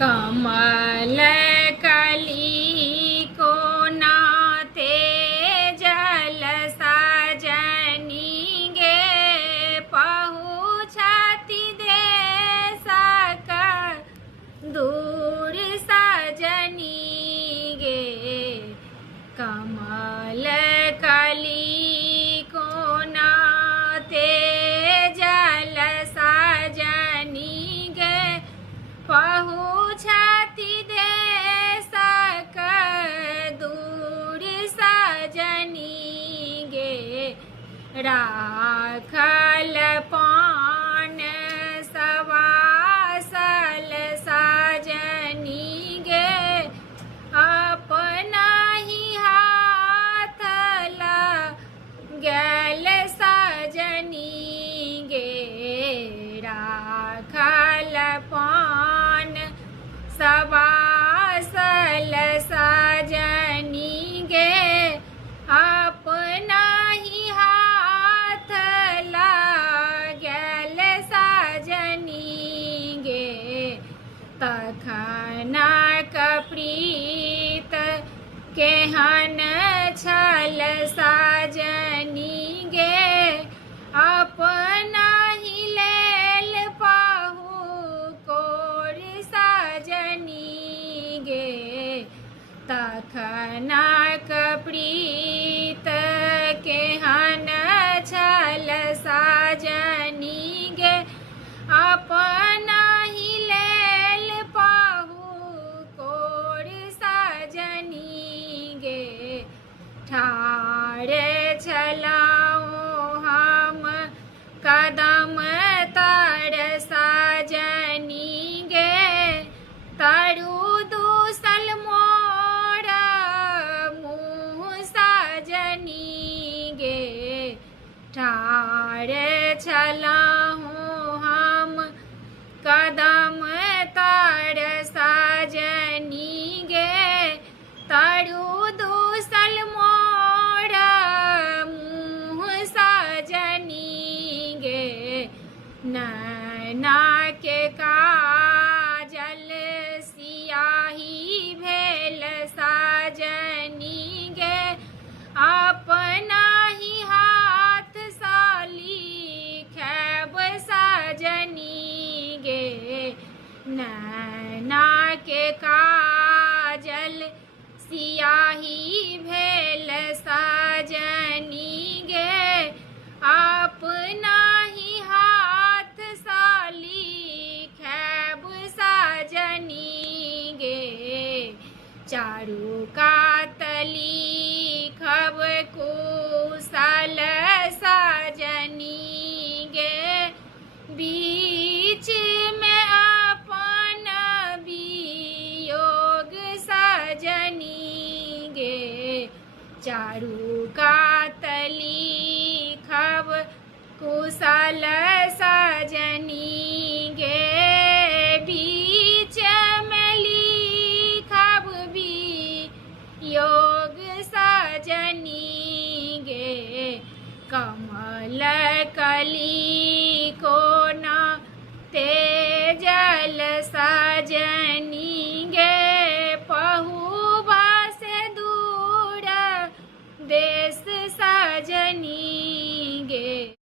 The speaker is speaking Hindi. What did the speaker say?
कमल कली को नाथे जल सजनी गे पहुँचती देश का दूर सजनी गे कमल कली को नाथे जल सजनी गे पहुँचती देश का दूर सजनी गे राखल पान सवासल सजनी गे अपना ही हाथ लगल सजनी गे राखल पान सवासल सजनी गे अपना ही हाथ लगल सजनी गे तखनक प्रीत केहन छल सजनी गे अपना ही लेल पाहु कोर सजनी गे तखनक प्रीत केहन छल सजनी गे अपना ही लेल पाहु कोर सजनी गे ठाढ़ छलहुँ हम कदम तर सजनी गे तरु दूसल मोर मुँह सजनी गे ठाढ़ छलहुँ हम कदम तर सजनी गे तरु दूसल मोर मुँह सजनी गे नैना के काजल सियाही भेल सजनी गे अपना ही हाथ सँ लिखब सजनी गे नैना के काजल सियाही भेल सजनी गे अपना ही हाथ सँ लिखब सजनी गे चारू कात लिखब कुशल सजनी गे बीच में अपन वियोग सजनी गे चारू